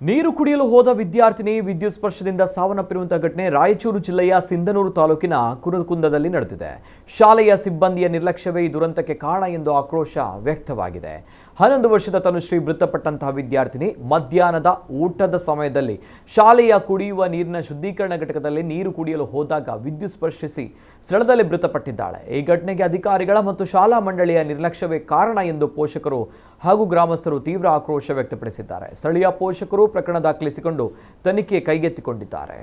ನೀರು ಕುಡಿಯಲು ಹೋದ ವಿದ್ಯಾರ್ಥಿನಿ ವಿದ್ಯುತ್ ಸ್ಪರ್ಶದಿಂದ ಸಾವನ್ನಪ್ಪಿರುವಂತಹ ಘಟನೆ ರಾಯಚೂರು ಜಿಲ್ಲೆಯ ಸಿಂಧನೂರು ತಾಲೂಕಿನ ಕುರುಕುಂದದಲ್ಲಿ ನಡೆದಿದೆ. ಶಾಲೆಯ ಸಿಬ್ಬಂದಿಯ ನಿರ್ಲಕ್ಷ್ಯವೇ ಈ ದುರಂತಕ್ಕೆ ಕಾರಣ ಎಂದು ಆಕ್ರೋಶ ವ್ಯಕ್ತವಾಗಿದೆ. 11 ವರ್ಷದ ತನುಶ್ರೀ ಮೃತಪಟ್ಟಂತಹ ವಿದ್ಯಾರ್ಥಿನಿ ಮಧ್ಯಾಹ್ನದ ಊಟದ ಸಮಯದಲ್ಲಿ ಶಾಲೆಯ ಕುಡಿಯುವ ನೀರಿನ ಶುದ್ಧೀಕರಣ ಘಟಕದಲ್ಲಿ ನೀರು ಕುಡಿಯಲು ಹೋದಾಗ ವಿದ್ಯುತ್ ಸ್ಪರ್ಶಿಸಿ ಸ್ಥಳದಲ್ಲಿ ಮೃತಪಟ್ಟಿದ್ದಾಳೆ. ಈ ಘಟನೆಗೆ ಅಧಿಕಾರಿಗಳ ಮತ್ತು ಶಾಲಾ ಮಂಡಳಿಯ ನಿರ್ಲಕ್ಷ್ಯವೇ ಕಾರಣ ಎಂದು ಪೋಷಕರು ಹಾಗೂ ಗ್ರಾಮಸ್ಥರು ತೀವ್ರ ಆಕ್ರೋಶ ವ್ಯಕ್ತಪಡಿಸಿದ್ದಾರೆ. ಸ್ಥಳೀಯ ಪೋಷಕರು ಪ್ರಕರಣ ದಾಖಲಿಸಿಕೊಂಡು ತನಿಖೆ ಕೈಗೆತ್ತಿಕೊಂಡಿದ್ದಾರೆ.